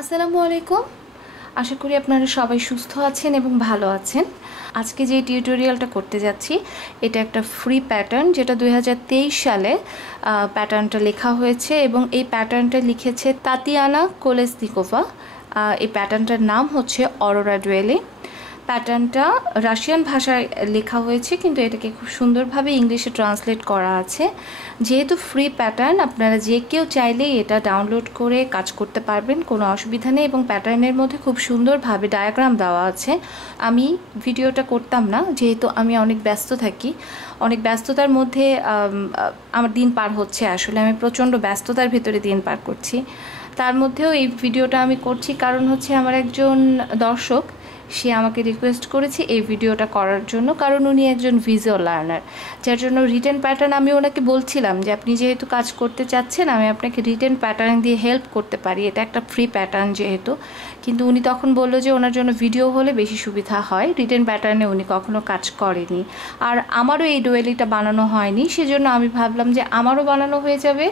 আসসালামু আলাইকুম। আশা করি আপনারা সবাই সুস্থ আছেন এবং ভালো আছেন। আজকে যে টিউটোরিয়ালটা করতে যাচ্ছি এটা একটা ফ্রি প্যাটার্ন, যেটা 2023 সালে প্যাটার্নটা লেখা হয়েছে এবং এই প্যাটার্নটা লিখেছে তাতিয়ানা কোলেসনিকোভা। এই প্যাটার্নটার নাম হচ্ছে অরোরা ডুয়েলি। প্যাটার্নটা রাশিয়ান ভাষায় লেখা হয়েছে, কিন্তু এটাকে খুব সুন্দরভাবে ইংলিশে ট্রান্সলেট করা আছে। যেহেতু ফ্রি প্যাটার্ন, আপনারা যে কেউ চাইলেই এটা ডাউনলোড করে কাজ করতে পারবেন, কোনো অসুবিধা নেই। এবং প্যাটার্নের মধ্যে খুব সুন্দরভাবে ডায়াগ্রাম দেওয়া আছে। আমি ভিডিওটা করতাম না, যেহেতু আমি অনেক ব্যস্ত থাকি। অনেক ব্যস্ততার মধ্যে আমার দিন পার হচ্ছে। আসলে আমি প্রচণ্ড ব্যস্ততার ভিতরে দিন পার করছি। তার মধ্যেও এই ভিডিওটা আমি করছি কারণ হচ্ছে আমার একজন দর্শক, সে আমাকে রিকোয়েস্ট করেছে এই ভিডিওটা করার জন্য, কারণ উনি একজন ভিজুয়াল লার্নার। যার জন্য রিটেন প্যাটার্ন আমি ওনাকে বলছিলাম যে আপনি যেহেতু কাজ করতে চাচ্ছেন, আমি আপনাকে রিটেন প্যাটার্ন দিয়ে হেল্প করতে পারি, এটা একটা ফ্রি প্যাটার্ন যেহেতু। কিন্তু উনি তখন বললো যে ওনার জন্য ভিডিও হলে বেশি সুবিধা হয়, রিটেন প্যাটার্নে উনি কখনো কাজ করেনি। আর আমারও এই ডুয়েলিটা বানানো হয়নি, সেজন্য আমি ভাবলাম যে আমারও বানানো হয়ে যাবে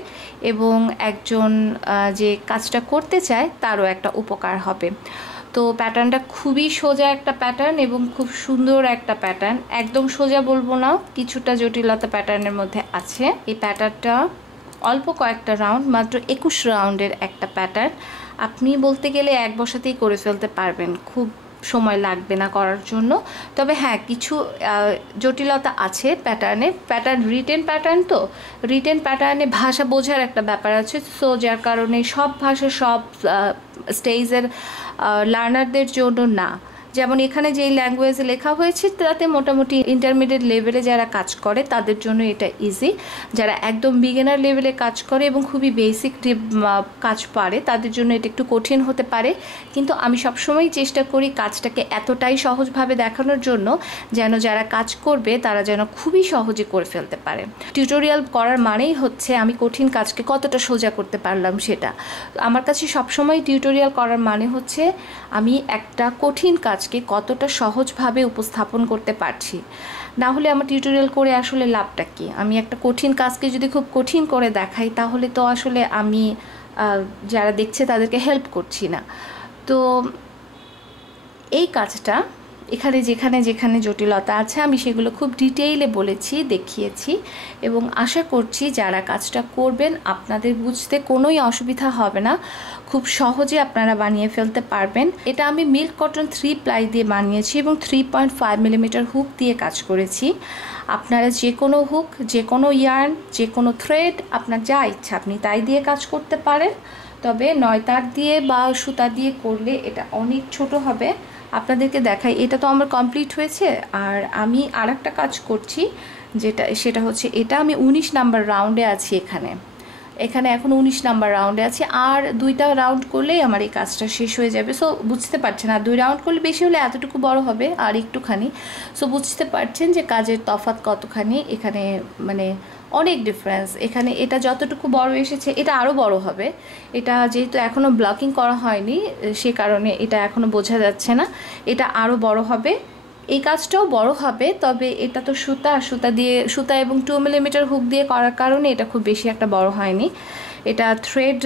এবং একজন যে কাজটা করতে চায় তারও একটা উপকার হবে। তো প্যাটার্নটা খুবই সোজা একটা প্যাটার্ন এবং খুব সুন্দর একটা প্যাটার্ন। একদম সোজা বলবো না, কিছুটা জটিলতা প্যাটার্নের মধ্যে আছে। এই প্যাটার্নটা অল্প কয়েকটা রাউন্ড, মাত্র 21 রাউন্ডের একটা প্যাটার্ন। আপনি বলতে গেলে এক বসাতেই করে ফেলতে পারবেন, খুব সময় লাগবে না করার জন্য। তবে হ্যাঁ, কিছু জটিলতা আছে প্যাটার্নে। প্যাটার্ন রিটেন প্যাটার্ন, তো রিটেন প্যাটার্নে ভাষা বোঝার একটা ব্যাপার আছে। সো যার কারণে সব ভাষা সব স্টেজের লার্নারদের জন্য না। যেমন এখানে যেই ল্যাঙ্গুয়েজে লেখা হয়েছে তাতে মোটামুটি ইন্টারমিডিয়েট লেভেলে যারা কাজ করে তাদের জন্য এটা ইজি। যারা একদম বিগিনার লেভেলে কাজ করে এবং খুবই বেসিক কাজ পারে তাদের জন্য এটা একটু কঠিন হতে পারে। কিন্তু আমি সবসময় চেষ্টা করি কাজটাকে এতটাই সহজভাবে দেখানোর জন্য যেন যারা কাজ করবে তারা যেন খুবই সহজে করে ফেলতে পারে। টিউটোরিয়াল করার মানেই হচ্ছে আমি কঠিন কাজকে কতটা সোজা করতে পারলাম সেটা। আমার কাছে সবসময় টিউটোরিয়াল করার মানে হচ্ছে আমি একটা কঠিন কাজকে কতটা সহজভাবে উপস্থাপন করতে পারছি। না হলে আমার টিউটোরিয়াল করে আসলে লাভটা কি? আমি একটা কঠিন কাজকে যদি খুব কঠিন করে দেখাই তাহলে তো আসলে আমি যারা দেখছে তাদেরকে হেল্প করছি না। তো এই কাজটা এখানে যেখানে যেখানে জটিলতা আছে আমি সেগুলো খুব ডিটেইলে বলেছি, দেখিয়েছি এবং আশা করছি যারা কাজটা করবেন আপনাদের বুঝতে কোনোই অসুবিধা হবে না। খুব সহজে আপনারা বানিয়ে ফেলতে পারবেন। এটা আমি মিল্ক কটন 3 প্লাই দিয়ে বানিয়েছি এবং 3.5 মিলিমিটার হুক দিয়ে কাজ করেছি। আপনারা যে কোনো হুক, যে কোনো ইয়ার্ন, যে কোনো থ্রেড, আপনার যা ইচ্ছা আপনি তাই দিয়ে কাজ করতে পারেন। তবে 9 তার দিয়ে বা সুতা দিয়ে করলে এটা অনেক ছোট হবে। আপনাদেরকে দেখাই, এটা তো আমার কমপ্লিট হয়েছে। আর আমি আর একটা কাজ করছি, সেটা হচ্ছে এটা আমি 19 নাম্বার রাউন্ডে আছি। এখানে এখন 19 নাম্বার রাউন্ডে আছি। আর 2টা রাউন্ড করলেই আমার এই কাজটা শেষ হয়ে যাবে। সো বুঝতে পারছেন, আর 2 রাউন্ড করলে বেশি হলে এতটুকু বড় হবে আর একটুখানি। সো বুঝতে পারছেন যে কাজের তফাৎ কতখানি। এখানে মানে অনেক ডিফারেন্স। এখানে এটা যতটুকু বড় এসেছে এটা আরও বড় হবে। এটা যেহেতু এখনও ব্লকিং করা হয়নি সে কারণে এটা এখনও বোঝা যাচ্ছে না। এটা আরও বড় হবে, এই কাজটাও বড় হবে। তবে এটা তো সুতা এবং 2 মিলিমিটার হুক দিয়ে করার কারণে এটা খুব বেশি একটা বড় হয়নি। এটা থ্রেড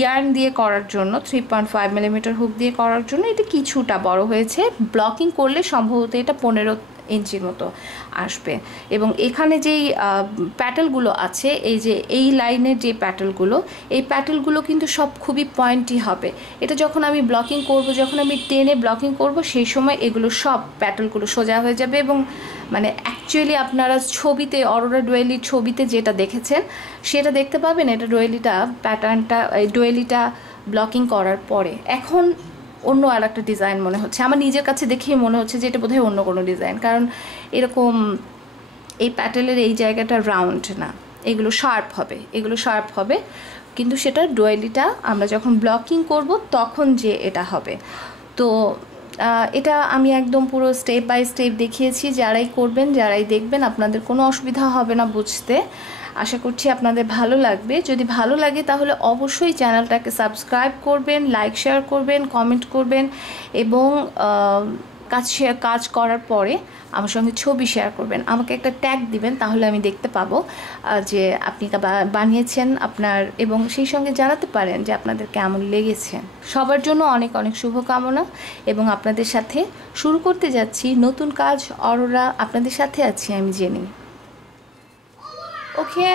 ইয়ার্ন দিয়ে করার জন্য 3.5 মিলিমিটার হুক দিয়ে করার জন্য এটা কিছুটা বড় হয়েছে। ব্লকিং করলে সম্ভবত এটা 15 ইঞ্চির মতো আসবে। এবং এখানে যেই প্যাটেলগুলো আছে, এই যে এই লাইনের যে প্যাটেলগুলো, এই প্যাটেলগুলো কিন্তু সব খুবই পয়েন্টি হবে। এটা যখন আমি ব্লকিং করব, যখন আমি টেনে ব্লকিং করব, সেই সময় এগুলো সব প্যাটেলগুলো সোজা হয়ে যাবে। এবং মানে অ্যাকচুয়ালি আপনারা ছবিতে, অরোরা ডুয়েলির ছবিতে যেটা দেখেছেন সেটা দেখতে পাবেন। এটা ডুয়েলিটা প্যাটার্নটা, এই ডুয়েলিটা ব্লকিং করার পরে এখন অন্য আর একটা ডিজাইন মনে হচ্ছে। আমার নিজের কাছে দেখেই মনে হচ্ছে যে এটা বোধহয় অন্য কোনো ডিজাইন, কারণ এরকম এই প্যাটেলের এই জায়গাটা রাউন্ড না, এগুলো শার্প হবে। কিন্তু সেটা ডুয়েলিটা আমরা যখন ব্লকিং করব তখন যে এটা হবে। তো এটা আমি একদম পুরো স্টেপ বাই স্টেপ দেখিয়েছি। যারাই করবেন, যারাই দেখবেন, আপনাদের কোনো অসুবিধা হবে না বুঝতে। আশা করছি আপনাদের ভালো লাগবে। যদি ভালো লাগে তাহলে অবশ্যই চ্যানেলটাকে সাবস্ক্রাইব করবেন, লাইক শেয়ার করবেন, কমেন্ট করবেন এবং কাজ করার পরে আমার সঙ্গে ছবি শেয়ার করবেন, আমাকে একটা ট্যাগ দিবেন, তাহলে আমি দেখতে পাবো যে আপনি বানিয়েছেন আপনার, এবং সেই সঙ্গে জানাতে পারেন যে আপনাদের কেমন লেগেছে। সবার জন্য অনেক অনেক শুভকামনা, এবং আপনাদের সাথে শুরু করতে যাচ্ছি নতুন কাজ। অরোরা আপনাদের সাথে আছি আমি জেনি। ওকে,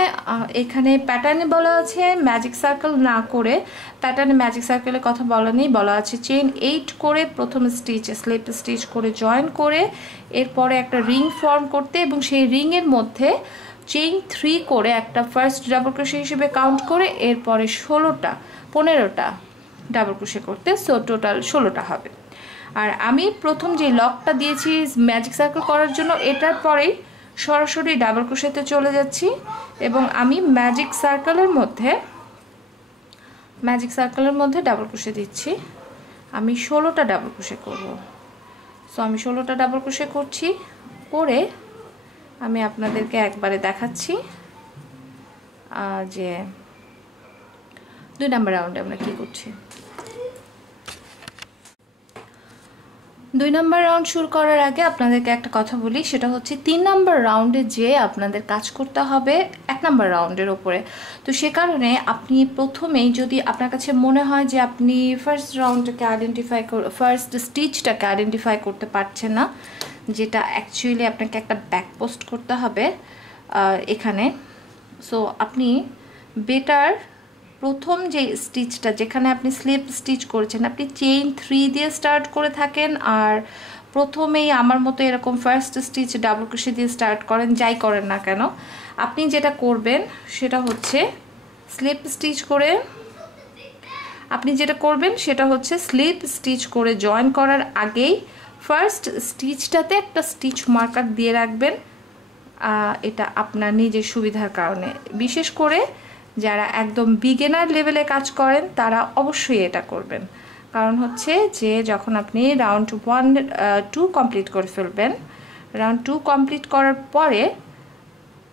এখানে প্যাটার্নে বলা আছে ম্যাজিক সার্কেল না করে, প্যাটার্নে ম্যাজিক সার্কেলের কথা বলা নেই, বলা আছে চেইন 8 করে প্রথম স্টিচে স্লিপ স্টিচ করে জয়েন করে এরপরে একটা রিং ফর্ম করতে, এবং সেই রিংয়ের মধ্যে চেইন 3 করে একটা ফার্স্ট ডাবল ক্রোশে হিসেবে কাউন্ট করে এরপরে 15টা ডাবল ক্রোশে করতে, সো টোটাল 16টা হবে। আর আমি প্রথম যে লকটা দিয়েছি ম্যাজিক সার্কেল করার জন্য, এটার পরেই সরাসরি ডাবল ক্রোশেতে চলে যাচ্ছি, এবং আমি ম্যাজিক সার্কেলের মধ্যে ডাবল ক্রোশে দিচ্ছি। আমি 16টা ডাবল ক্রোশে করব। সো আমি 16টা ডাবল ক্রোশে করছি, করে আমি আপনাদেরকে একবারে দেখাচ্ছি যে 2 নাম্বার রাউন্ডে আমরা কি করছি। 2 নাম্বার রাউন্ড শুরু করার আগে আপনাদেরকে একটা কথা বলি, সেটা হচ্ছে 3 নাম্বার রাউন্ডে যে আপনাদের কাজ করতে হবে 1 নাম্বার রাউন্ডের ওপরে। তো সে কারণে আপনি প্রথমেই যদি আপনার কাছে মনে হয় যে আপনি ফার্স্ট স্টিচটাকে আইডেন্টিফাই করতে পারছেন না, যেটা অ্যাকচুয়ালি আপনাকে একটা ব্যাক পোস্ট করতে হবে এখানে, সো আপনি বেটার প্রথম যে স্টিচটা যেখানে আপনি স্লিপ স্টিচ করেছেন, আপনি চেইন 3 দিয়ে স্টার্ট করে থাকেন, আর প্রথমেই আমার মতো এরকম ফার্স্ট স্টিচ ডাবল ক্রোশে দিয়ে স্টার্ট করেন, যাই করেন না কেন, আপনি যেটা করবেন সেটা হচ্ছে স্লিপ স্টিচ করে জয়েন করার আগেই ফার্স্ট স্টিচটাতে একটা স্টিচ মার্কার দিয়ে রাখবেন। এটা আপনার নিজের সুবিধার কারণে, বিশেষ করে যারা একদম বিগিনার লেভেলে কাজ করেন তারা অবশ্যই এটা করবেন। কারণ হচ্ছে যে যখন আপনি রাউন্ড 2 কমপ্লিট করে ফেলবেন, রাউন্ড 2 কমপ্লিট করার পরে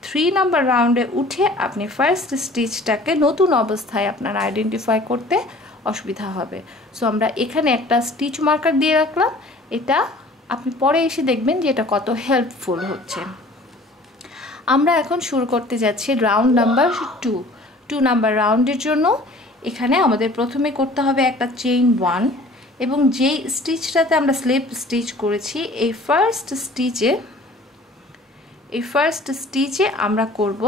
3 নাম্বার রাউন্ডে উঠে আপনি ফার্স্ট স্টিচটাকে নতুন অবস্থায় আপনার আইডেন্টিফাই করতে অসুবিধা হবে। সো আমরা এখানে একটা স্টিচ মার্কার দিয়ে রাখলাম, এটা আপনি পরে এসে দেখবেন যে এটা কত হেল্পফুল হচ্ছে। আমরা এখন শুরু করতে যাচ্ছি রাউন্ড নাম্বার 2 নাম্বার রাউন্ডের জন্য এখানে আমাদের প্রথমে করতে হবে একটা চেইন 1, এবং যেই স্টিচটাতে আমরা স্লিপ স্টিচ করেছি এই ফার্স্ট স্টিচে আমরা করব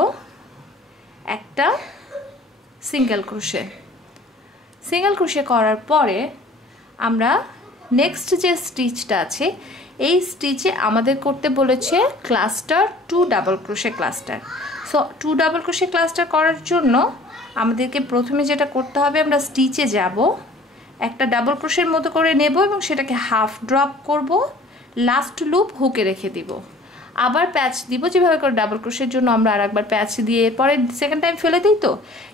একটা সিঙ্গেল ক্রোশে করার পরে আমরা নেক্সট যে স্টিচটা আছে এই স্টিচে আমাদের করতে বলেছে cluster 2 double crochet cluster. So 2 double crochet cluster করার জন্য আমাদেরকে প্রথমে যেটা করতে হবে, আমরা স্টিচে যাব, একটা ডাবল ক্রোশের মতো করে নেব এবং সেটাকে হাফ ড্রপ করব, লাস্ট লুপ হুকে রেখে দিব, আবার প্যাচ দিব, যেভাবে করে ডাবল ক্রোশের জন্য আমরা আরেকবার প্যাচ দিয়ে পরে সেকেন্ড টাইম ফেলে দিই, তো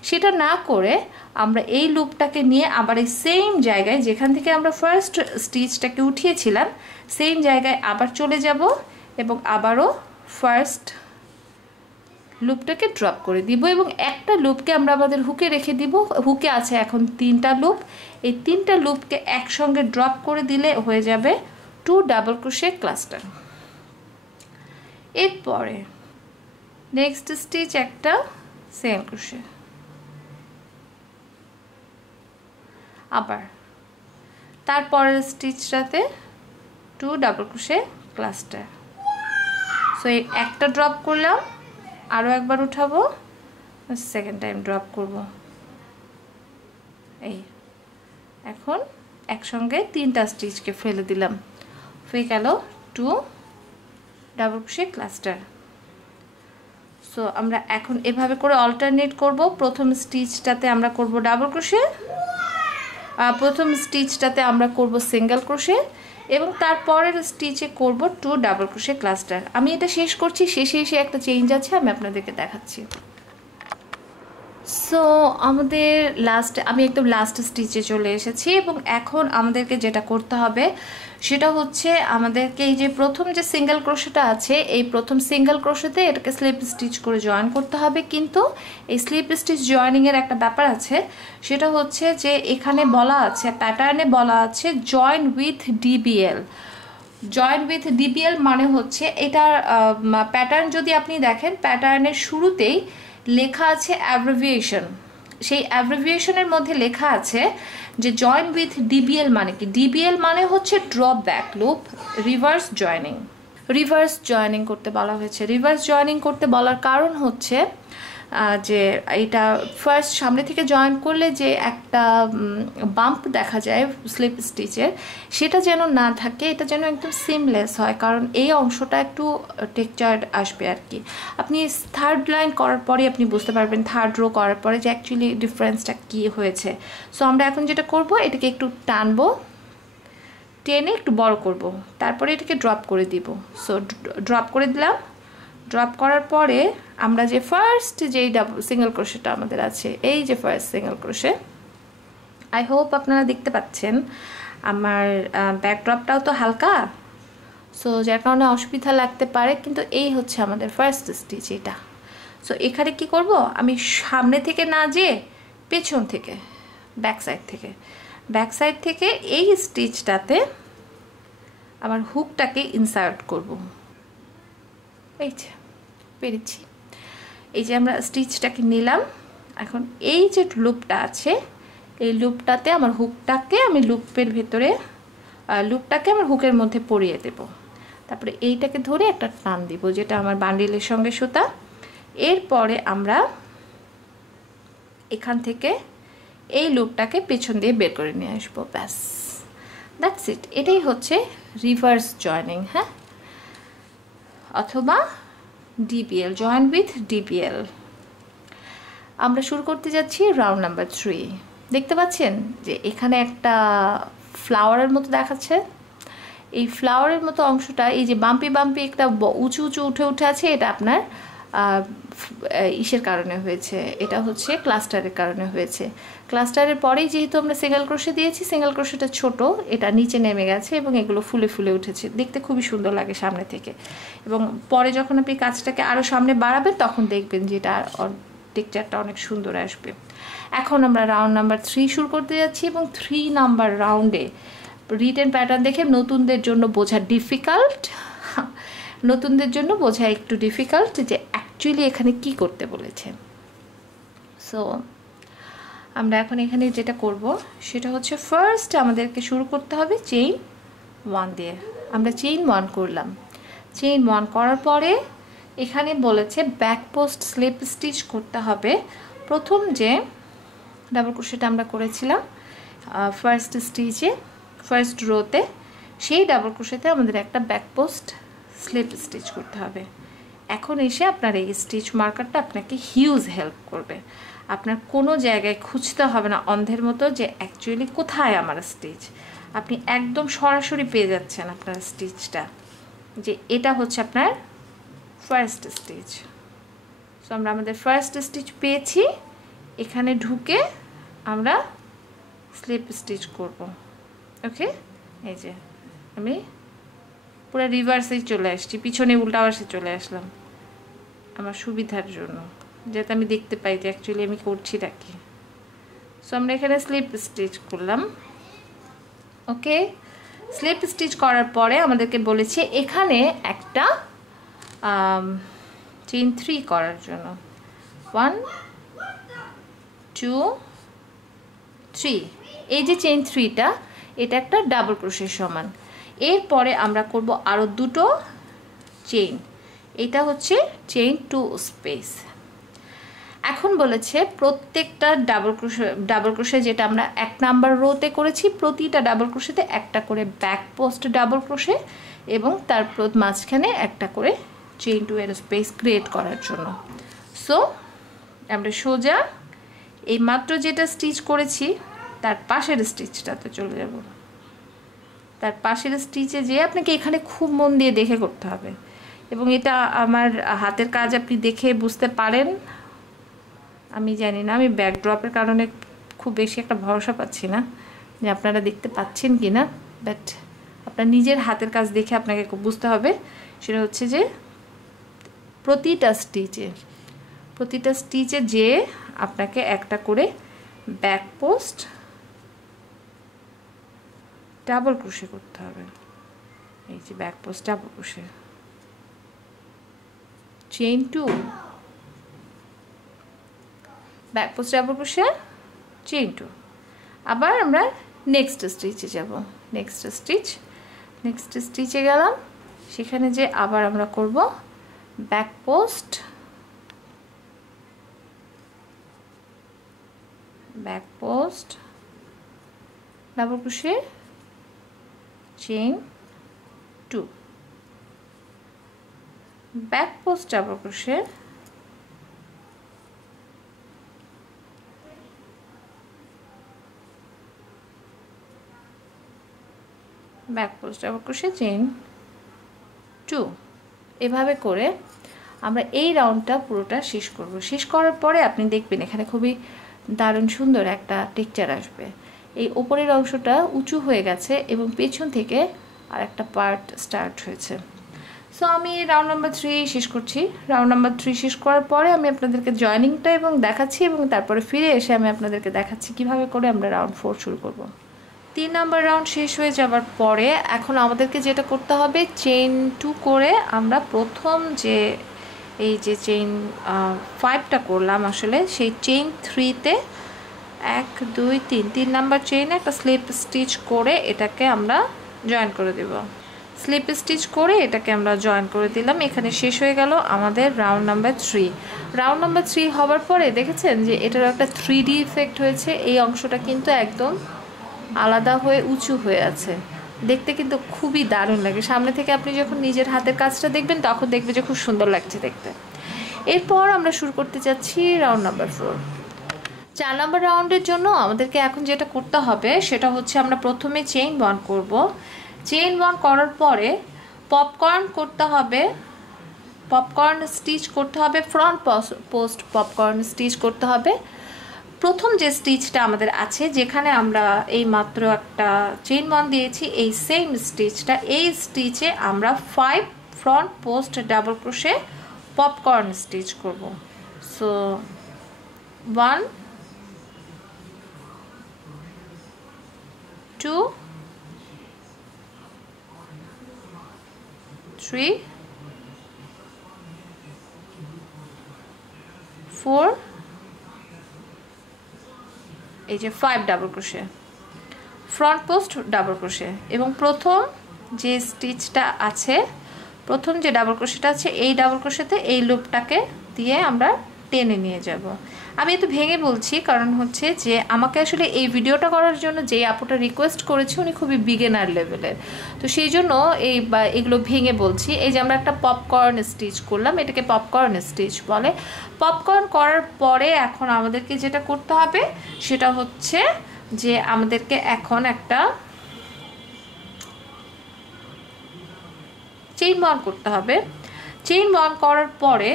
সেটা না করে আমরা এই লুপটাকে নিয়ে আবার এই সেম জায়গায় যেখান থেকে আমরা ফার্স্ট স্টিচটাকে উঠিয়েছিলাম সেম জায়গায় আবার চলে যাব, এবং আবারও ফার্স্ট লুপটাকে ড্রপ করে দিব, এবং একটা লুপকে আমরা আমাদের হুকে রেখে দিব। হুকে আছে এখন 3টা লুপ, এই 3টা লুপকে একসঙ্গে ড্রপ করে দিলে হয়ে যাবে 2 ডাবল ক্রোশে ক্লাস্টার। এরপরে নেক্সট স্টিচ একটা সিঙ্গেল ক্রোশে, আবার তারপরের স্টিচটাতে 2 ডাবল ক্রোশে ক্লাস্টার। সো এই একটা ড্রপ করলাম, আরও একবার উঠাবো, সেকেন্ড টাইম ড্রপ করব, এই এখন একসঙ্গে 3টা স্টিচকে ফেলে দিলাম, হয়ে গেল 2 ডাবল ক্রোশে ক্লাস্টার। সো আমরা এখন এভাবে করে অল্টারনেট করব, প্রথম স্টিচটাতে আমরা করব ডাবল ক্রোশে, প্রথম স্টিচটাতে আমরা করব সিঙ্গেল ক্রোশে, এবং তারপরের স্টিচে করব 2 ডাবল ক্রোশে ক্লাস্টার। আমি এটা শেষ করছি, শেষে এসে একটা চেঞ্জ আছে আমি আপনাদেরকে দেখাচ্ছি। সো আমাদের আমি একদম লাস্ট স্টিচে চলে এসেছি, এবং এখন আমাদেরকে যেটা করতে হবে সেটা হচ্ছে আমাদেরকে এই যে প্রথম যে সিঙ্গেল ক্রোশেটা আছে এই প্রথম সিঙ্গেল ক্রোশেতে এটাকে স্লিপ স্টিচ করে জয়েন করতে হবে। কিন্তু এই স্লিপ স্টিচ জয়েনিংয়ের একটা ব্যাপার আছে, সেটা হচ্ছে যে এখানে বলা আছে প্যাটার্নে বলা আছে join with DBL. Join with DBL মানে হচ্ছে এটার প্যাটার্ন যদি আপনি দেখেন, প্যাটার্নের শুরুতেই লেখা আছে অ্যাব্রিভিয়েশন। সেই অ্যাব্রিভিয়েশনের মধ্যে লেখা আছে যে জয়েন উইথ ডিবিএল মানে কি। ডিবিএল মানে হচ্ছে drop back loop reverse joining. Reverse joining করতে বলা হয়েছে। রিভার্স জয়েনিং করতে বলার কারণ হচ্ছে যে এটা ফার্স্ট সামনে থেকে জয়েন করলে যে একটা বাম্প দেখা যায় স্লিপ স্টিচের, সেটা যেন না থাকে, এটা যেন একদম সিমলেস হয়, কারণ এই অংশটা একটু টেক্সচার্ড আসবে আর কি। আপনি থার্ড লাইন করার পরে আপনি বুঝতে পারবেন, থার্ড রো করার পরে যে অ্যাকচুয়ালি ডিফারেন্সটা কী হয়েছে। সো আমরা এখন যেটা করব, এটাকে একটু টানবো, টেনে একটু বড় করব, তারপরে এটাকে ড্রপ করে দিব। সো ড্রপ করে দিলাম। ড্রপ করার পরে আমরা যে ফার্স্ট যেই সিঙ্গেল ক্রোশেটা আমাদের আছে, এই যে first single crochet, I hope আপনারা দেখতে পাচ্ছেন। আমার ব্যাকড্রপটাও তো হালকা, সো যার কারণে অসুবিধা লাগতে পারে, কিন্তু এই হচ্ছে আমাদের ফার্স্ট স্টিচ এটা। সো এখানে কি করব, আমি সামনে থেকে না যেয়ে পেছন থেকে, ব্যাক সাইড থেকে এই স্টিচটাতে আমার হুকটাকে ইনসার্ট করব। এই যে পেরেছি। এই যে আমরা স্টিচটাকে নিলাম, এখন এই যে লুপটা আছে, এই লুপটাতে আমার হুকটাকে আমি লুপটাকে আমার হুকের মধ্যে পরিয়ে দেব। তারপরে এইটাকে ধরে একটা টান দিব, যেটা আমার বান্ডিলের সঙ্গে সুতা। এরপরে আমরা এখান থেকে এই লুপটাকে পেছন দিয়ে বের করে নিয়ে আসবো, ব্যাস, দ্যাটস ইট। এটাই হচ্ছে রিভার্স জয়েনিং, হ্যাঁ, অথবা ডিবিএল, জয়েন উইথ ডিবিএল। আমরা শুরু করতে যাচ্ছি রাউন্ড নাম্বার 3। দেখতে পাচ্ছেন যে এখানে একটা ফ্লাওয়ারের মতো দেখাচ্ছে। এই ফ্লাওয়ারের মতো অংশটা, এই যে বাম্পি একটা উঁচু উঠে আছে, এটা আপনার ইসের কারণে হয়েছে, এটা হচ্ছে ক্লাস্টারের কারণে হয়েছে। ক্লাস্টারের পরেই যেহেতু আমরা সিঙ্গেল ক্রোশে দিয়েছি, সিঙ্গেল ক্রোশেটা ছোট, এটা নিচে নেমে গেছে এবং এগুলো ফুলে উঠেছে, দেখতে খুবই সুন্দর লাগে সামনে থেকে। এবং পরে যখন আপনি কাজটাকে আরও সামনে বাড়াবেন, তখন দেখবেন যে এটা টেক্সচারটা অনেক সুন্দর আসবে। এখন আমরা রাউন্ড নাম্বার 3 শুরু করতে যাচ্ছি, এবং 3 নাম্বার রাউন্ডে রিটেন প্যাটার্ন দেখে নতুনদের জন্য বোঝা ডিফিকাল্ট, একটু ডিফিকাল্ট যে অ্যাকচুয়ালি এখানে কি করতে বলেছে। সো আমরা এখন এখানে যেটা করব সেটা হচ্ছে, ফার্স্ট আমাদেরকে শুরু করতে হবে চেইন 1 দিয়ে। আমরা চেইন 1 করলাম। চেইন 1 করার পরে এখানে বলেছে ব্যাক পোস্ট স্লিপ স্টিচ করতে হবে। প্রথম যে ডাবল ক্রোশেটা আমরা করেছিলাম ফার্স্ট স্টিচে, ফার্স্ট রোতে, সেই ডাবল ক্রোশেতে আমাদের একটা ব্যাক পোস্ট স্লিপ স্টিচ করতে হবে। এখন এসে আপনার এই স্টিচ মার্কারটা আপনাকে হিউজ হেল্প করবে। আপনার কোনো জায়গায় খুঁজতে হবে না অন্ধের মতো যে অ্যাকচুয়ালি কোথায় আমার স্টিচ। আপনি একদম সরাসরি পেয়ে যাচ্ছেন আপনার স্টিচটা, যে এটা হচ্ছে আপনার ফার্স্ট স্টিচ। সো আমরা আমাদের ফার্স্ট স্টিচ পেয়েছি, এখানে ঢুকে আমরা স্লিপ স্টিচ করব। ওকে, এই যে আমি পুরো রিভার্সেই চলে আসছি, পিছনে উল্টা পাশে চলে আসলাম আমার সুবিধার জন্য, যাতে আমি দেখতে পাই যে অ্যাকচুয়ালি আমি করছিটা কি। সো আমরা এখানে স্লিপ স্টিচ করলাম। ওকে, স্লিপ স্টিচ করার পরে আমাদেরকে বলেছে এখানে একটা চেইন 3 করার জন্য। 1 2 3, এই যে চেইন 3টা, এটা একটা ডাবল ক্রোশের সমান। এরপরে আমরা করব আরও দুটো চেইন, এটা হচ্ছে চেইন 2 স্পেস। এখন বলেছে প্রত্যেকটা ডাবল ক্রোশে যেটা আমরা 1 নাম্বার রোতে করেছি, প্রতিটা ডাবল ক্রোশেতে একটা করে ব্যাক পোস্ট ডাবল ক্রোশে এবং তার মাঝখানে একটা করে চেইন 2 এর স্পেস ক্রিয়েট করার জন্য। সো আমরা সোজা এই মাত্র যেটা স্টিচ করেছি তার পাশের স্টিচটাতে চলে যাব। তার পাশের স্টিচে যেয়ে আপনাকে এখানে খুব মন দিয়ে দেখে করতে হবে, এবং এটা আমার হাতের কাজ আপনি দেখে বুঝতে পারেন। আমি জানি না, আমি ব্যাকড্রপের কারণে খুব বেশি একটা ভরসা পাচ্ছি না যে আপনারা দেখতে পাচ্ছেন কি না, বাট আপনার নিজের হাতের কাজ দেখে আপনাকে বুঝতে হবে। সেটা হচ্ছে যে প্রতিটা স্টিচে যে আপনাকে একটা করে ব্যাক পোস্ট ডাবল ক্রোশে করতে হবে। এই যে back post double crochet, chain 2, back post double crochet, chain 2। আবার আমরা নেক্সট স্টিচে যাব। নেক্সট স্টিচে গেলাম, সেখানে যে আবার আমরা করব back post, double crochet, chain 2, back post double crochet, back post double crochet, chain 2। এভাবে করে আমরা এই রাউন্ডটা পুরোটা শেষ করব। শেষ করার পরে আপনি দেখবেন এখানে খুবই দারুণ সুন্দর একটা টেক্সচার আসবে। এই উপরের অংশটা উঁচু হয়ে গেছে এবং পেছন থেকে আর একটা পার্ট স্টার্ট হয়েছে। সো আমি রাউন্ড নাম্বার 3 শেষ করছি। রাউন্ড নাম্বার 3 শেষ করার পরে আমি আপনাদেরকে জয়েনিংটা এবং দেখাচ্ছি, এবং তারপরে ফিরে এসে আমি আপনাদেরকে দেখাচ্ছি কিভাবে করে আমরা রাউন্ড 4 শুরু করব। 3 নাম্বার রাউন্ড শেষ হয়ে যাবার পরে এখন আমাদেরকে যেটা করতে হবে, চেইন 2 করে আমরা প্রথম যে এই যে চেইন 5টা করলাম আসলে, সেই চেইন 3-তে 1 2 3 নাম্বার চেইনে একটা স্লিপ স্টিচ করে এটাকে আমরা জয়েন করে দেব। স্লিপ স্টিচ করে এটাকে আমরা জয়েন করে দিলাম। এখানে শেষ হয়ে গেল আমাদের রাউন্ড নাম্বার 3। রাউন্ড নাম্বার 3 হবার পরে দেখেছেন যে এটার একটা 3D ইফেক্ট হয়েছে। এই অংশটা কিন্তু একদম আলাদা হয়ে উঁচু হয়ে আছে, দেখতে কিন্তু খুবই দারুণ লাগে। সামনে থেকে আপনি যখন নিজের হাতের কাজটা দেখবেন তখন দেখবে যে খুব সুন্দর লাগছে দেখতে। এরপর আমরা শুরু করতে যাচ্ছি রাউন্ড নাম্বার 4। 4 নাম্বার রাউন্ডের জন্য আমাদেরকে এখন যেটা করতে হবে সেটা হচ্ছে আমরা প্রথমে চেইন 1 করব। চেইন 1 করার পরে পপকর্ন করতে হবে, পপকর্ন স্টিচ করতে হবে, ফ্রন্ট পোস্ট পপকর্ন স্টিচ করতে হবে। প্রথম যে স্টিচটা আমাদের আছে, যেখানে আমরা এই মাত্র একটা চেইন 1 দিয়েছি, এই সেম স্টিচটা, এই স্টিচে আমরা 5 front post double crochet popcorn stitch করব। সো 1 2 3 4, এই যে 5 double crochet, front post double crochet, এবং প্রথম যে স্টিচটা আছে, প্রথম যে ডাবল ক্রোশেটা আছে, এই ডাবল ক্রোশেতে এই লুপটাকে দিয়ে আমরা টেনে নিয়ে যাব। আমি একটু ভেঙে বলছি, কারণ হচ্ছে যে আমাকে আসলে এই ভিডিওটা করার জন্য যেই আপুটা রিকোয়েস্ট করেছে উনি খুবই বিগিনার লেভেলের, তো সেই জন্য এগুলো ভেঙে বলছি। এই যে আমরা একটা পপকর্ন স্টিচ করলাম, এটাকে পপকর্ন স্টিচ বলে। পপকর্ন করার পরে এখন আমাদেরকে যেটা করতে হবে সেটা হচ্ছে যে আমাদেরকে এখন একটা চেইন 1 করতে হবে। চেইন 1 করার পরে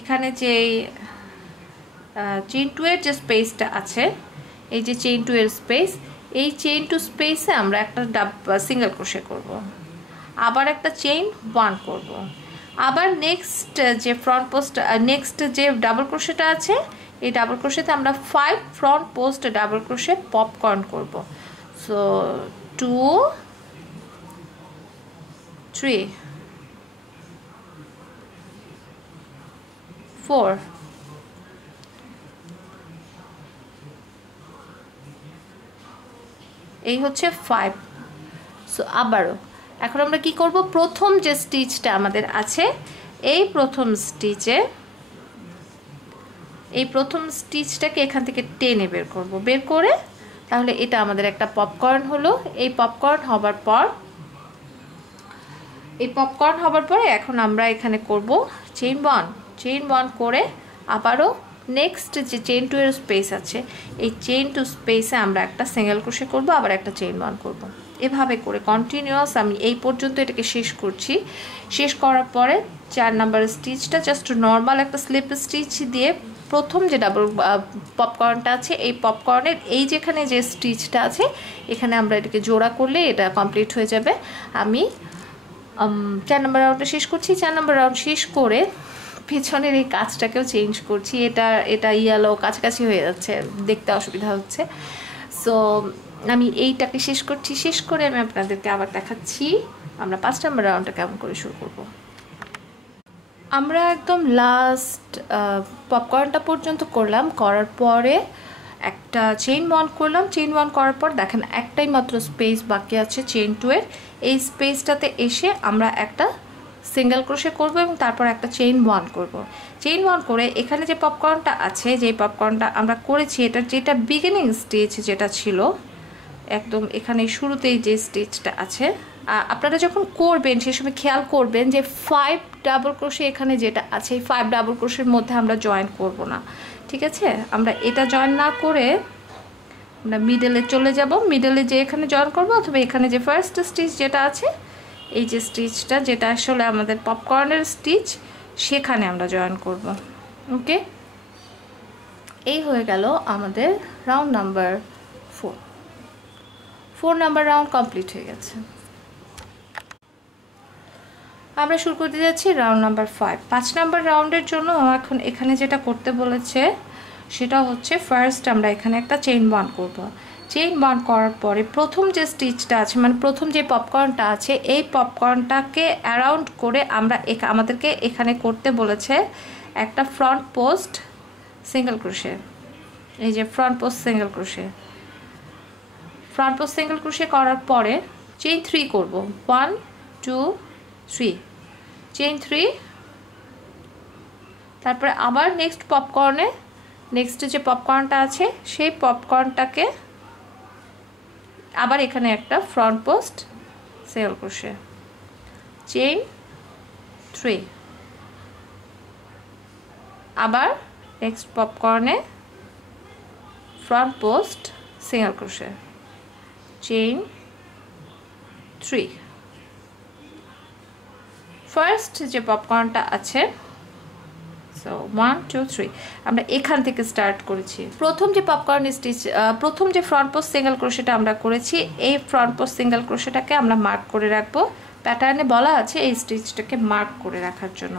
এখানে যে চেইন 2 এর যে স্পেসটা আছে, এই যে চেইন 2 এর স্পেস, এই চেইন 2 স্পেসে আমরা একটা সিঙ্গেল ক্রোশে করব, আবার একটা চেইন 1 করব, আবার নেক্সট যে ফ্রন্ট পোস্ট, নেক্সট যে ডাবল ক্রোশেটা আছে, এই ডাবল ক্রোশেতে আমরা 5 front post double crochet popcorn করব। সো 2 3 4, এই হচ্ছে 5। সো আবারও এখন আমরা কি করব, প্রথম যে স্টিচটা আমাদের আছে, এই প্রথম স্টিচটাকে এখান থেকে টেনে বের করব, বের করে তাহলে এটা আমাদের একটা পপকর্ন হলো। এই পপকর্ন হবার পরে এখন আমরা এখানে করব চেইন 1 করে আবারও নেক্সট যে চেইন 2 এর স্পেস আছে, এই চেইন 2 স্পেসে আমরা একটা সিঙ্গেল ক্রোশে করব, আবার একটা চেইন 1 করব। এভাবে করে কন্টিনিউয়াস আমি এই পর্যন্ত এটাকে শেষ করছি। শেষ করার পরে 4 নাম্বার স্টিচটা জাস্ট নর্মাল একটা স্লিপ স্টিচ দিয়ে প্রথম যে ডাবল পপকর্নটা আছে, এই পপকর্নের এই যেখানে যে স্টিচটা আছে, এখানে আমরা এটাকে জোড়া করলে এটা কমপ্লিট হয়ে যাবে। আমি 4 নাম্বার রাউন্ডটা শেষ করছি। 4 নাম্বার রাউন্ড শেষ করে পেছনের এই কাজটাকেও চেঞ্জ করছি। এটা ইয়েলো কাছাকাছি হয়ে যাচ্ছে, দেখতে অসুবিধা হচ্ছে। সো আমি এইটাকে শেষ করছি, শেষ করে আমি আপনাদেরকে আবার দেখাচ্ছি আমরা 5 নাম্বার রাউন্ডটা কেমন করে শুরু করব। আমরা একদম লাস্ট পপকর্নটা পর্যন্ত করলাম, করার পরে একটা চেইন 1 করলাম। চেইন 1 করার পর দেখেন একটাই মাত্র স্পেস বাকি আছে চেইন 2 এর। এই স্পেসটাতে এসে আমরা একটা সিঙ্গেল ক্রোশে করব এবং তারপর একটা চেইন 1 করব। চেইন 1 করে এখানে যে পপকর্নটা আছে, যে পপকর্নটা আমরা করেছি, এটা যেটা বিগিনিং স্টেজ যেটা ছিল একদম এখানে শুরুতেই যে স্টেজটা আছে, আপনারা যখন করবেন সেই সময় খেয়াল করবেন যে 5 ডাবল ক্রোশে এখানে যেটা আছে, এই 5 ডাবল ক্রোশের মধ্যে আমরা জয়েন করব না, ঠিক আছে? আমরা এটা জয়েন না করে আমরা মিডলে চলে যাব। মিডলে যে এখানে জয়েন করব, অথবা এখানে যে ফার্স্ট স্টিচ যেটা আছে, এই যে স্টিচটা যেটা আসলে আমাদের পপকর্নের স্টিচ, সেখানে আমরা জয়েন করব। ওকে, এই হয়ে গেল আমাদের round number 4 number round complete হয়ে গেছে। আমরা শুরু করতে যাচ্ছি রাউন্ড নাম্বার 5 নাম্বার রাউন্ডের জন্য এখন এখানে যেটা করতে বলেছে সেটা হচ্ছে ফার্স্ট আমরা এখানে একটা চেইন 1 করব। চেইন 1 করার পরে প্রথম যে স্টিচটা আছে, মানে প্রথম যে পপকর্নটা আছে, এই পপকর্নটাকে অ্যারাউন্ড করে আমরা আমাদেরকে এখানে করতে বলেছে একটা ফ্রন্ট পোস্ট সিঙ্গেল ক্রোশে। এই যে front post single crochet, front post single crochet করার পরে চেইন 3 করব। 1 2 3 চেইন 3, তারপরে আবার নেক্সট পপকর্নে নেক্সট যে পপকর্নটা আছে সেই পপকর্নটাকে আবার এখানে একটা front post single crochet, chain 3, আবার নেক্সট পপকর্নে front post single crochet, chain 3। First যে পপকর্নটা আছে, সো 1 2 3 আমরা এখান থেকে স্টার্ট করেছি। প্রথম যে পপকর্ন স্টিচ, প্রথম যে ফ্রন্ট পোস্ট সিঙ্গেল ক্রোশেটা আমরা করেছি, এই ফ্রন্ট পোস্ট সিঙ্গেল ক্রোশেটাকে আমরা মার্ক করে রাখবো। প্যাটার্নে বলা আছে এই স্টিচটাকে মার্ক করে রাখার জন্য।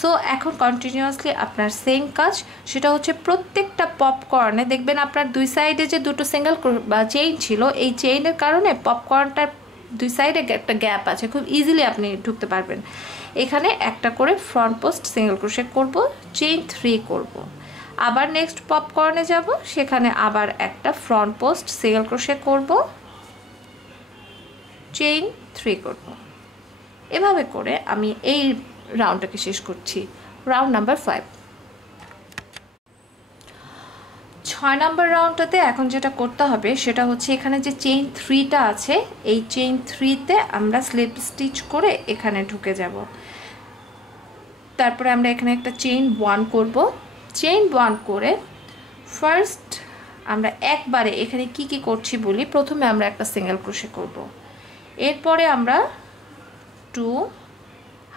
সো এখন কন্টিনিউয়াসলি আপনার সেম কাজ, সেটা হচ্ছে প্রত্যেকটা পপকর্নে দেখবেন আপনার দুই সাইডে যে দুটো সিঙ্গেল চেইন ছিল, এই চেইনের কারণে পপকর্নটার দুই সাইডে একটা গ্যাপ আছে, খুব ইজিলি আপনি ঢুকতে পারবেন। এখানে একটা করে ফ্রন্ট পোস্ট সিঙ্গেল ক্রোশে করব, চেইন 3 করব। আবার নেক্সট পপকর্নে যাব, সেখানে আবার একটা ফ্রন্ট পোস্ট সিঙ্গেল ক্রোশে করব, চেইন 3 করব। এভাবে করে আমি এই রাউন্ডটাকে শেষ করছি, রাউন্ড নাম্বার 5। 6 নাম্বার রাউন্ডটাতে এখন যেটা করতে হবে সেটা হচ্ছে এখানে যে চেইন 3টা আছে, এই চেইন 3তে আমরা স্লিপ স্টিচ করে এখানে ঢুকে যাব। তারপরে আমরা এখানে একটা চেইন 1 করব। চেইন 1 করে ফার্স্ট আমরা একবারে এখানে কি কি করছি বলি। প্রথমে আমরা একটা সিঙ্গেল ক্রোশে করব, এরপরে আমরা 2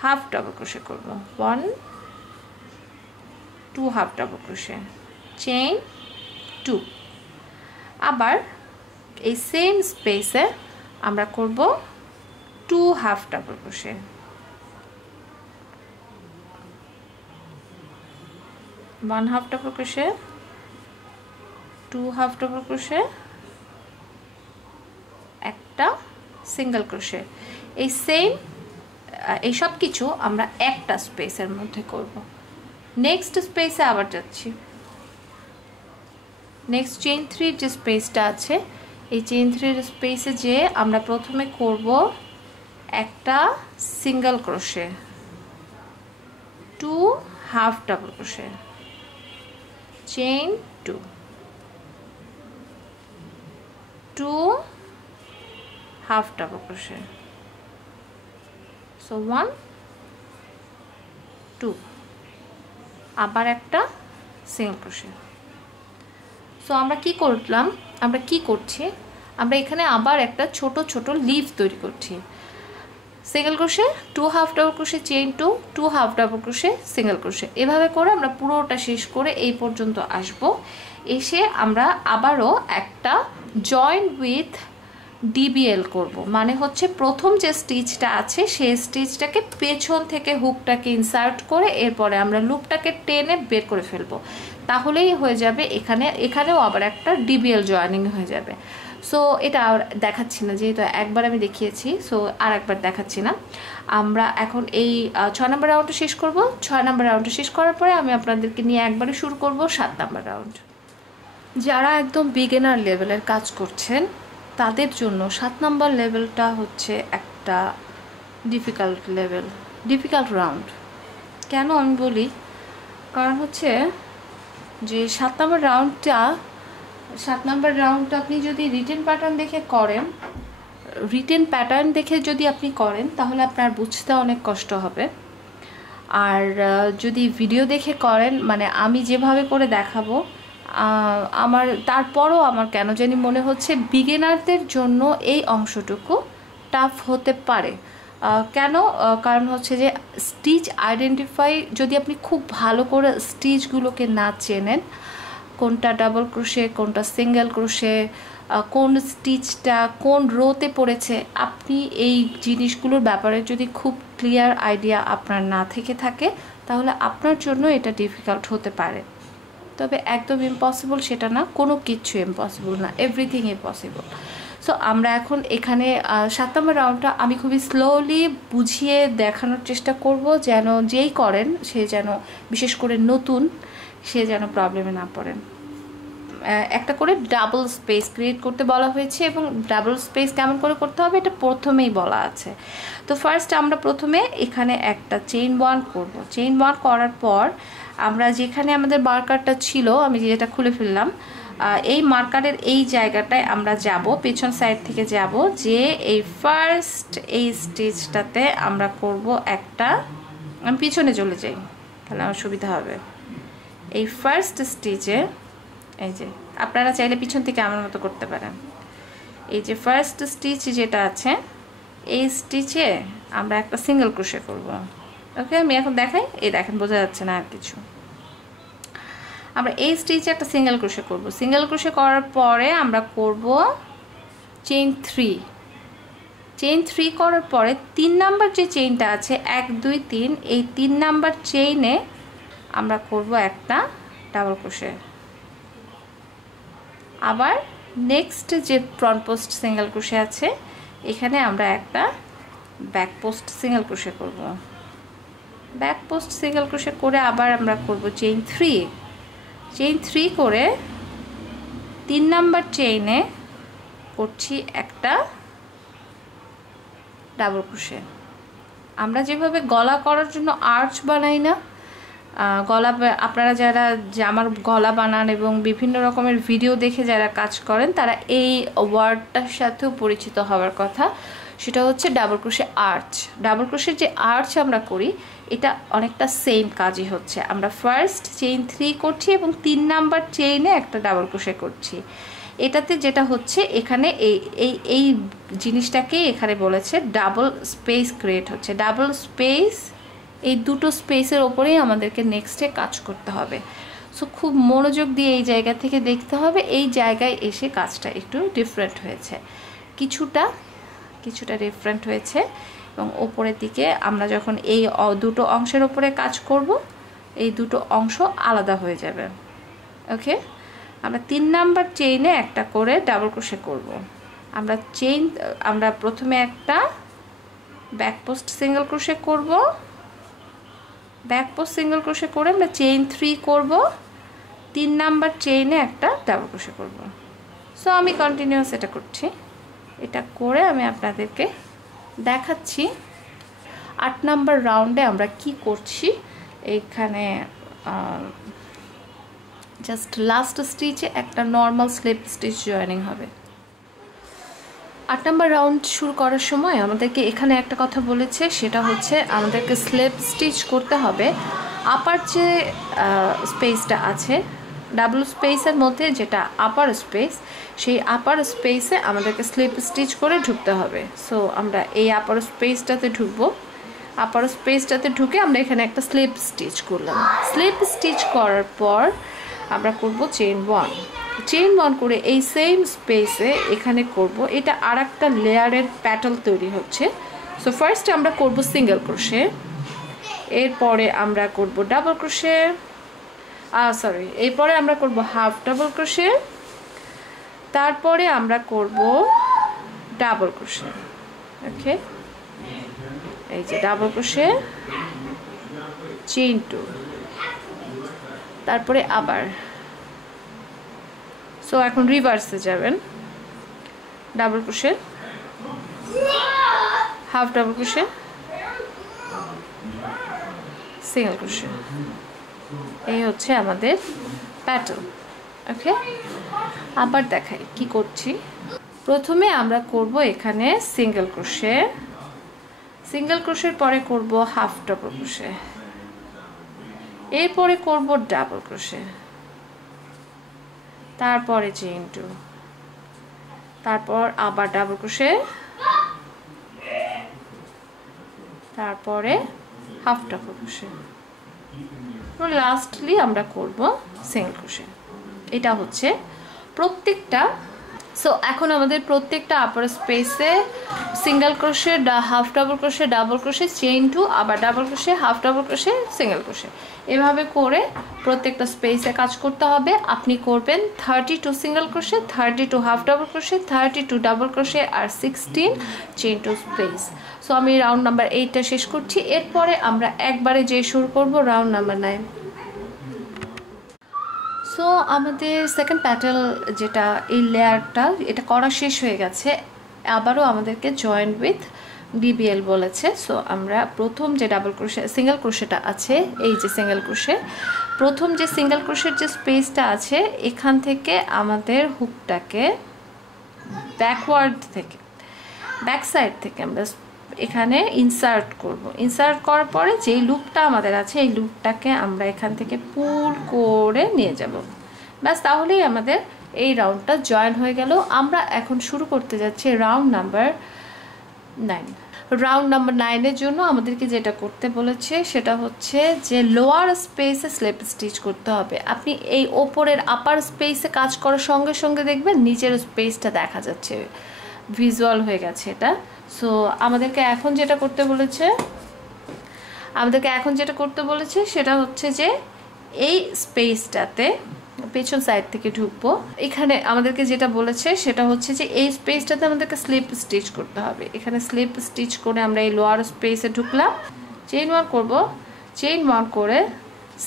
হাফ ডাবল ক্রোশে করব, 1 2 হাফ ডাবল ক্রোশে, চেইন 2। আবার এই সেম স্পেসে আমরা করব 2 half double crochet, 1 half double crochet, 2 half double crochet, একটা সিঙ্গেল ক্রোশে। এই সেম এই সব কিছু আমরা একটা স্পেসের মধ্যে করব। নেক্সট স্পেসে আবার যাচ্ছি, নেক্সট চেইন 3 যে স্পেসটা আছে, এই চেইন 3 স্পেসে যে আমরা প্রথমে করব একটা single crochet, 2 half double crochet, chain 2, 2 half double crochet, so 1 2, আবার একটা সিঙ্গেল ক্রোশে। সো আমরা কি করলাম, আমরা কি করছি, আমরা এখানে আবার একটা ছোট ছোট লিফ তৈরি করছি। Single crochet, 2 half double crochet, chain 2, 2 half double crochet, single crochet. এভাবে করে আমরা পুরোটা শেষ করে এই পর্যন্ত আসব। এসে আমরা আবারও একটা জয়েন উইথ ডিবিএল করব, মানে হচ্ছে প্রথম যে স্টিচটা আছে সেই স্টিচটাকে পেছন থেকে হুকটাকে ইনসার্ট করে এরপরে আমরা লুপটাকে টেনে বের করে ফেলবো, তাহলেই হয়ে যাবে এখানেও আবার একটা ডিবিএল জয়েনিং হয়ে যাবে। সো এটা আর দেখাচ্ছি না, যেহেতু একবার আমি দেখিয়েছি, সো আর একবার দেখাচ্ছি না। আমরা এখন এই 6 নম্বর রাউন্ডটা শেষ করব। 6 নম্বর রাউন্ডটা শেষ করার পরে আমি আপনাদেরকে নিয়ে একবারে শুরু করব 7 নম্বর রাউন্ড। যারা একদম বিগিনার লেভেলের কাজ করছেন তাদের জন্য 7 নম্বর লেভেলটা হচ্ছে একটা ডিফিকাল্ট রাউন্ড। কেন আমি বলি, কারণ হচ্ছে যে 7 নম্বর রাউন্ডটা আপনি যদি রিটেন প্যাটার্ন দেখে যদি আপনি করেন তাহলে আপনার বুঝতে অনেক কষ্ট হবে। আর যদি ভিডিও দেখে করেন, মানে আমি যেভাবে করে দেখাবো, তারপরও আমার কেন জানি মনে হচ্ছে বিগিনারদের জন্য এই অংশটুকু টাফ হতে পারে। কেন? কারণ হচ্ছে যে স্টিচ আইডেন্টিফাই যদি আপনি খুব ভালো করে স্টিচগুলোকে না চেনেন, কোনটা ডাবল ক্রোশে, কোনটা সিঙ্গেল ক্রোশে, কোন স্টিচটা কোন রোতে পড়েছে, আপনি এই জিনিসগুলোর ব্যাপারে যদি খুব ক্লিয়ার আইডিয়া আপনার না থেকে থাকে তাহলে আপনার জন্য এটা ডিফিকাল্ট হতে পারে। তবে একদম ইম্পসিবল সেটা না, কোনো কিছু ইম্পসিবল না, এভরিথিং ইজ পসিবল। সো আমরা এখন এখানে 7 নম্বর রাউন্ডটা আমি খুবই স্লোলি বুঝিয়ে দেখানোর চেষ্টা করব, যেন যেই করেন সে যেন, বিশেষ করে নতুন, সে যেন প্রবলেমে না পড়েন। একটা করে ডাবল স্পেস ক্রিয়েট করতে বলা হয়েছে, এবং ডাবল স্পেস কেমন করে করতে হবে এটা প্রথমেই বলা আছে। তো ফার্স্ট আমরা প্রথমে এখানে একটা চেইন 1 করব। চেইন 1 করার পর আমরা যেখানে আমাদের মার্কারটা ছিল, আমি যেটা খুলে ফেললাম, এই মার্কারের এই জায়গাটায় আমরা যাব, পেছন সাইড থেকে যাব, যে এই ফার্স্ট এই স্টিচটাতে আমরা করব একটা, আমি পিছনে চলে যাই তাহলে আমার সুবিধা হবে। এই ফার্স্ট স্টিচে, এই যে আপনারা চাইলে পিছন থেকে আমার মতো করতে পারেন, এই যে ফার্স্ট স্টিচ যেটা আছে এই স্টিচে আমরা একটা সিঙ্গেল ক্রোশে করব। ওকে, আমি এখন দেখাই, এই দেখেন বোঝা যাচ্ছে না আর কিছু। আমরা এই স্টিচে একটা সিঙ্গেল ক্রোশে করব। সিঙ্গেল ক্রোশে করার পরে আমরা করব চেইন 3। চেইন 3 করার পরে 3 নাম্বার যে চেইনটা আছে 1 2 3, এই 3 নাম্বার চেইনে আমরা করব একটা ডাবল ক্রোশে। আবার নেক্সট যে ফ্রন্ট পোস্ট সিঙ্গেল ক্রোশে আছে এখানে আমরা একটা ব্যাক পোস্ট সিঙ্গেল ক্রোশে করব। ব্যাক পোস্ট সিঙ্গেল ক্রোশে করে আবার আমরা করব চেইন 3। চেইন 3 করে 3 নাম্বার চেইনে করছি একটা ডাবল ক্রোশে। আমরা যেভাবে গলা করার জন্য আর্চ বানাই না, গলা, আপনারা যারা জামার গলা বানান এবং বিভিন্ন রকমের ভিডিও দেখে যারা কাজ করেন তারা এই ওয়ার্ডটার সাথেও পরিচিত হওয়ার কথা, সেটা হচ্ছে ডাবল ক্রোশে আর্চ। ডাবল ক্রোশের যে আর্চ আমরা করি এটা অনেকটা সেম কাজই হচ্ছে। আমরা ফার্স্ট চেইন 3 করছি এবং 3 নাম্বার চেইনে একটা ডাবল ক্রোশে করছি। এটাতে যেটা হচ্ছে এখানে এই জিনিসটাকে এখানে বলেছে ডাবল স্পেস ক্রিয়েট হচ্ছে। ডাবল স্পেস, এই দুটো স্পেসের ওপরেই আমাদেরকে নেক্সটে কাজ করতে হবে। সো খুব মনোযোগ দিয়ে এই জায়গা থেকে দেখতে হবে। এই জায়গায় এসে কাজটা একটু ডিফারেন্ট হয়েছে, কিছুটা ডিফারেন্ট হয়েছে, এবং ওপরের দিকে আমরা যখন এই দুটো অংশের ওপরে কাজ করব এই দুটো অংশ আলাদা হয়ে যাবে। ওকে, আমরা 3 নাম্বার চেইনে একটা করে ডাবল ক্রোশে করব। আমরা প্রথমে একটা ব্যাক পোস্ট সিঙ্গেল ক্রোশে করব। ব্যাক পোস্ট সিঙ্গেল ক্রোশে করে আমরা চেইন 3 করব, 3 নাম্বার চেইনে একটা ডাবল ক্রোশে করব। সো আমি কন্টিনিউয়াস এটা করছি। এটা করে আমি আপনাদেরকে দেখাচ্ছি 8 নাম্বার রাউন্ডে আমরা কি করছি। এখানে জাস্ট লাস্ট স্টিচে একটা নর্মাল স্লিপ স্টিচ জয়েনিং হবে। 8 নাম্বার রাউন্ড শুরু করার সময় আমাদেরকে এখানে একটা কথা বলেছে, সেটা হচ্ছে আমাদেরকে স্লিপ স্টিচ করতে হবে আপার যে স্পেসটা আছে, ডাবল স্পেসের মধ্যে যেটা আপার স্পেস, সেই আপার স্পেসে আমাদেরকে স্লিপ স্টিচ করে ঢুকতে হবে। সো আমরা এই আপার স্পেসটাতে ঢুকবো। আপার স্পেসটাতে ঢুকে আমরা এখানে একটা স্লিপ স্টিচ করলাম। স্লিপ স্টিচ করার পর আমরা করব চেইন 1। চেইন 1 করে এই সেম স্পেসে এখানে করব, এটা আর একটা লেয়ারের প্যাটার্ন তৈরি হচ্ছে। সো ফার্স্ট আমরা করব সিঙ্গেল ক্রোশে, এরপরে আমরা করব ডাবল ক্রোশে, এরপরে আমরা করব হাফ ডাবল ক্রোশে, তারপরে আমরা করব ডাবল ক্রোশে। ওকে, এই যে ডাবল ক্রোশে, চেইন 2, তারপরে আবার। সো এখন রিভার্সে যাবেন, double crochet, half double crochet, single crochet. এই হচ্ছে আমাদের প্যাটার্ন। ওকে, আবার দেখাই কি করছি। প্রথমে আমরা করব এখানে সিঙ্গেল ক্রোশে, সিঙ্গেল ক্রোশের পরে করব হাফ ডাবল ক্রোশে, এরপরে করব ডাবল ক্রোশে, তারপরে চেইন 2, তারপর আবার ডাবল ক্রোশে, তারপরে হাফ ডাবল ক্রোশে, লাস্টলি আমরা করব সিঙ্গেল ক্রোশে। এটা হচ্ছে প্রত্যেকটা। সো এখন আমাদের প্রত্যেকটা আপার স্পেসে single crochet, half double crochet, double crochet, chain 2, আবার double crochet, half double crochet, single crochet, এভাবে করে প্রত্যেকটা স্পেসে কাজ করতে হবে। আপনি করবেন 32 single crochet, 32 half double crochet, 32 double crochet আর 16 চেইন 2 স্পেস। সো আমি রাউন্ড নাম্বার 8টা শেষ করছি। এরপরে আমরা একবারে যে শুরু করব রাউন্ড নাম্বার 9। সো আমাদের সেকেন্ড প্যাটার্ন যেটা, এই লেয়ারটা এটা করা শেষ হয়ে গেছে। আবারও আমাদেরকে জয়েন উইথ ডিবিএল বলেছে। সো আমরা প্রথম যে ডাবল ক্রোশে, সিঙ্গেল ক্রোশেটা আছে, এই যে সিঙ্গেল ক্রোশে, প্রথম যে সিঙ্গেল ক্রোশের যে স্পেসটা আছে, এখান থেকে আমাদের হুকটাকে ব্যাকওয়ার্ড থেকে, ব্যাক সাইড থেকে আমরা এখানে ইনসার্ট করব। ইনসার্ট করার পরে যেই লুপটা আমাদের আছে, এই লুপটাকে আমরা এখান থেকে পুল করে নিয়ে যাব। ব্যাস, তাহলেই আমাদের এই রাউন্ডটা জয়েন হয়ে গেল। আমরা এখন শুরু করতে যাচ্ছি রাউন্ড নাম্বার 9। রাউন্ড নাম্বার 9-এর জন্য আমাদেরকে যেটা করতে বলেছে সেটা হচ্ছে যে লোয়ার স্পেসে স্লিপ স্টিচ করতে হবে। আপনি এই ওপরের আপার স্পেসে কাজ করার সঙ্গে সঙ্গে দেখবেন নিচের স্পেসটা দেখা যাচ্ছে, ভিজুয়াল হয়ে গেছে এটা। সো আমাদেরকে এখন যেটা করতে বলেছে, সেটা হচ্ছে যে এই স্পেসটাতে পেছন সাইড থেকে ঢুকবো। এখানে আমাদেরকে যেটা বলেছে সেটা হচ্ছে যে এই স্পেসটাতে আমাদেরকে স্লিপ স্টিচ করতে হবে। এখানে স্লিপ স্টিচ করে আমরা এই লোয়ার স্পেসে ঢুকলাম, চেইন 1 করব, চেইন 1 করে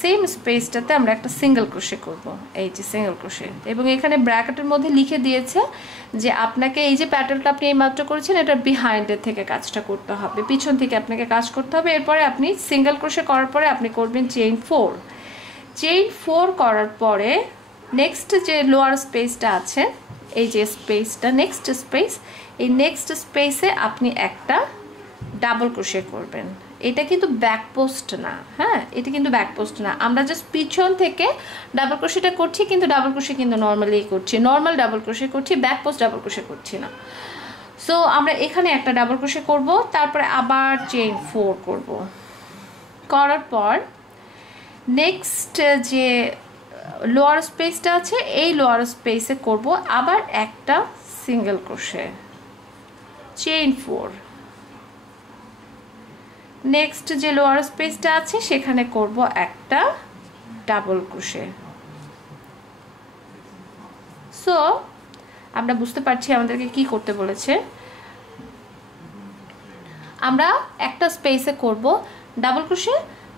সেম স্পেসটাতে আমরা একটা সিঙ্গেল ক্রোশে করব, এই যে সিঙ্গেল ক্রোশে। এবং এখানে ব্র্যাকেটের মধ্যে লিখে দিয়েছে যে আপনাকে এই যে প্যাটার্নটা আপনি এই মাত্র করেছেন, এটা বিহাইন্ডের থেকে কাজটা করতে হবে, পিছন থেকে আপনাকে কাজ করতে হবে। এরপরে আপনি সিঙ্গেল ক্রোশে করার পরে আপনি করবেন চেইন 4। চেইন 4 করার পরে নেক্সট যে লোয়ার স্পেসটা আছে, এই যে স্পেসটা নেক্সট স্পেস, এই নেক্সট স্পেসে আপনি একটা ডাবল ক্রোশে করবেন। এটা কিন্তু ব্যাক পোস্ট না, হ্যাঁ, এটা কিন্তু ব্যাক পোস্ট না, আমরা জাস্ট পিছন থেকে ডাবল ক্রোশেটা করছি, কিন্তু ডাবল ক্রোশে কিন্তু নর্মালি করছি, নর্মাল ডাবল ক্রোশে করছি, ব্যাক পোস্ট ডাবল ক্রোশে করছি না। সো আমরা এখানে একটা ডাবল ক্রোশে করব, তারপরে আবার চেইন 4 করব। করার পর নেক্সট যে লোয়ার স্পেসটা আছে, এই লোয়ার স্পেসে করব আবার একটা সিঙ্গেল ক্রোশে, চেইন 4। নেক্সট যে লোয়ার স্পেসটা আছে সেখানে করব একটা ডাবল ক্রোশে। সো আমরা বুঝতে পারছি আমাদেরকে কি করতে বলেছে। আমরা একটা স্পেসে করব ডাবল ক্রোশে,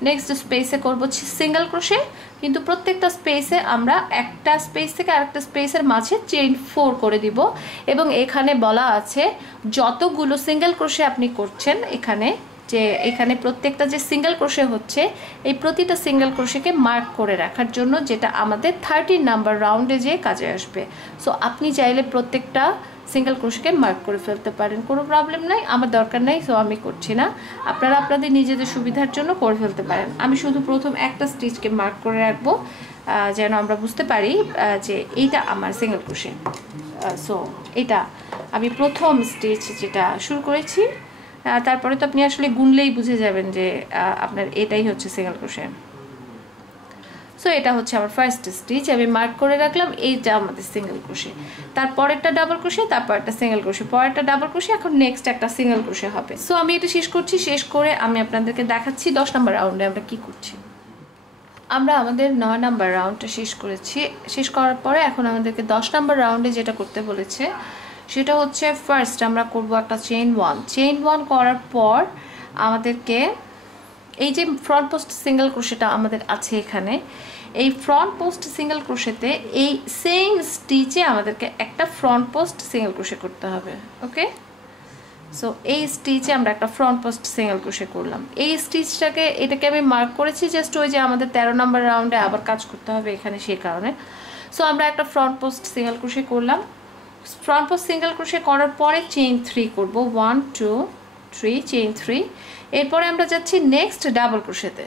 নেক্সট স্পেসে করব সিঙ্গেল ক্রোশে, কিন্তু প্রত্যেকটা স্পেসে আমরা একটা স্পেস থেকে আরেকটা স্পেসের মাঝে চেইন 4 করে দিব। এবং এখানে বলা আছে যতগুলো সিঙ্গেল ক্রোশে আপনি করছেন, এখানে প্রত্যেকটা যে সিঙ্গেল ক্রোশে হচ্ছে, এই প্রতিটা সিঙ্গেল ক্রোশেকে মার্ক করে রাখার জন্য, যেটা আমাদের 13 নাম্বার রাউন্ডে যে কাজে আসবে। সো আপনি চাইলে প্রত্যেকটা সিঙ্গেল ক্রোশেকে মার্ক করে ফেলতে পারেন, কোনো প্রবলেম নাই, আমার দরকার নাই, সো আমি করছি না। আপনারা আপনাদের নিজেদের সুবিধার জন্য করে ফেলতে পারেন। আমি শুধু প্রথম একটা স্টিচকে মার্ক করে রাখবো, যেন আমরা বুঝতে পারি যে এইটা আমার সিঙ্গেল ক্রোশে। সো এটা আমি প্রথম স্টিচ যেটা শুরু করেছি, তারপরে তো আপনি আসলে গুনলেই বুঝে যাবেন যে আপনার এটাই হচ্ছে সিঙ্গেল ক্রোশে। সো এটা হচ্ছে আমার ফার্স্ট স্টিচ, আমি মার্ক করে রাখলাম, এইটা আমাদের সিঙ্গেল ক্রোশে। তারপর একটা ডাবল ক্রোশে, তারপর একটা সিঙ্গেল ক্রোশে, পর একটা ডাবল ক্রোশে, এখন নেক্সট একটা সিঙ্গেল ক্রোশে হবে। সো আমি এটা শেষ করছি, শেষ করে আমি আপনাদেরকে দেখাচ্ছি 10 নম্বর রাউন্ডে আমরা কি করছি। আমরা আমাদের 9 নাম্বার রাউন্ডটা শেষ করেছি। শেষ করার পরে এখন আমাদেরকে 10 নাম্বার রাউন্ডে যেটা করতে বলেছে সেটা হচ্ছে ফার্স্ট আমরা করব একটা চেইন 1 করার পর আমাদেরকে এই যে ফ্রন্ট পোস্ট সিঙ্গেল ক্রোশেটা আমাদের আছে এখানে, এই ফ্রন্ট পোস্ট সিঙ্গেল ক্রোশেতে এই সেম স্টিচে আমাদেরকে একটা ফ্রন্ট পোস্ট সিঙ্গেল ক্রোশে করতে হবে। ওকে, সো এই স্টিচে আমরা একটা ফ্রন্ট পোস্ট সিঙ্গেল ক্রোশে করলাম। এই স্টিচটাকে এটাকে আমি মার্ক করেছি জাস্ট ওই যে আমাদের 13 নম্বর রাউন্ডে আবার কাজ করতে হবে এখানে, সেই কারণে। সো আমরা একটা ফ্রন্ট পোস্ট সিঙ্গেল ক্রোশে করলাম। ফ্রন্ট পোস্ট সিঙ্গেল ক্রোশে করার পরে চেইন 3 করব, 1 2 3 চেইন 3। এরপরে আমরা যাচ্ছি নেক্সট ডাবল ক্রোশেতে।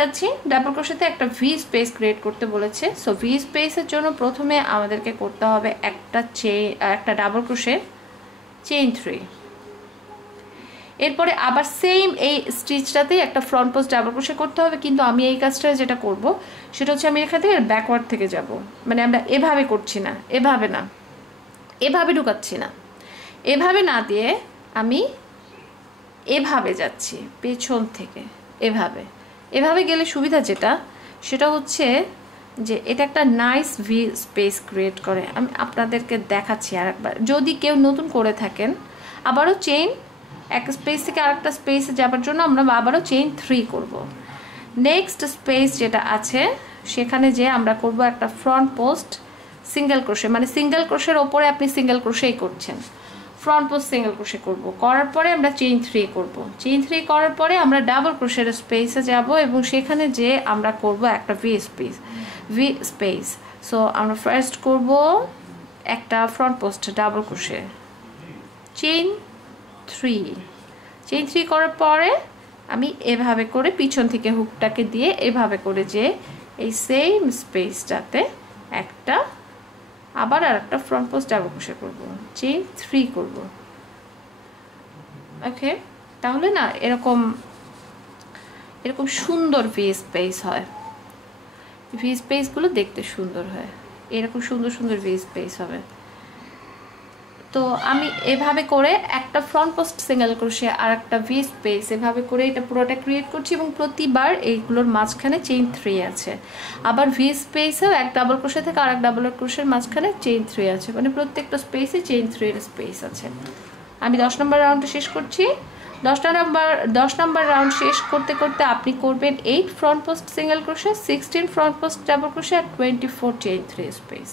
যাচ্ছি ডাবল ক্রোশেতে একটা ভি স্পেস ক্রিয়েট করতে বলেছে। সো ভি স্পেসের জন্য প্রথমে আমাদেরকে করতে হবে একটা ডাবল ক্রোশে, চেইন 3। এরপরে আবার সেম এই স্টিচটাতে একটা ফ্রন্ট পোস্ট ডাবল ক্রোশে করতে হবে, কিন্তু আমি এই কাজটা যেটা করব সেটা হচ্ছে আমি এখান থেকে ব্যাকওয়ার্ড থেকে যাব, মানে আমরা এভাবে করছি না, এভাবে ঢুকাচ্ছি না, এভাবে না দিয়ে আমি এভাবে যাচ্ছি পেছন থেকে। এভাবে গেলে সুবিধা যেটা সেটা হচ্ছে যে এটা একটা নাইস ভি স্পেস ক্রিয়েট করে। আমি আপনাদেরকে দেখাচ্ছি আরেকবার, যদি কেউ নতুন করে থাকেন। আবারও চেইন এক স্পেস থেকে আরেকটা স্পেসে যাবার জন্য আমরা আবারও চেইন 3 করব। নেক্সট স্পেস যেটা আছে সেখানে যে আমরা করব একটা ফ্রন্ট পোস্ট সিঙ্গেল ক্রোশে, মানে সিঙ্গেল ক্রোশের ওপরে আপনি সিঙ্গেল ক্রোশেই করছেন, ফ্রন্ট পোস্ট সিঙ্গেল ক্রোশে করব। করার পরে আমরা চেইন 3 করব। চেইন 3 করার পরে আমরা ডাবল ক্রোশের স্পেসে যাব এবং সেখানে যে আমরা করব একটা ভি স্পেস। সো আমরা ফার্স্ট করব একটা front post double crochet, chain 3 করার পরে আমি এভাবে করে পিছন থেকে হুকটাকে দিয়ে এভাবে করে যে এই সেম স্পেসটাতে একটা আবার আর একটা ফ্রন্ট পোস্ট ডাবল ক্রোশে করব, চেইন 3 করব। ওকে, তাহলে না এরকম সুন্দর ভি স্পেস হয়, ভি স্পেসগুলো দেখতে সুন্দর হয়, এরকম সুন্দর ভি স্পেস হবে। তো আমি এভাবে করে একটা ফ্রন্ট পোস্ট সিঙ্গেল ক্রোশে আর একটা ভি স্পেস এভাবে করে এটা পুরোটা ক্রিয়েট করছি এবং প্রতিবার এইগুলোর মাঝখানে চেইন 3 আছে। আবার ভি স্পেসেও এক ডাবল ক্রোশে থেকে আর এক ডাবল ক্রোশের মাঝখানে চেইন 3 আছে, মানে প্রত্যেকটা স্পেসে চেইন 3 এর স্পেস আছে। আমি 10 নম্বর রাউন্ডটা শেষ করছি। 10 নম্বর রাউন্ড শেষ করতে করতে আপনি করবেন 8 front post single crochet, 16 front post double crochet আর 24 চেইন 3 স্পেস।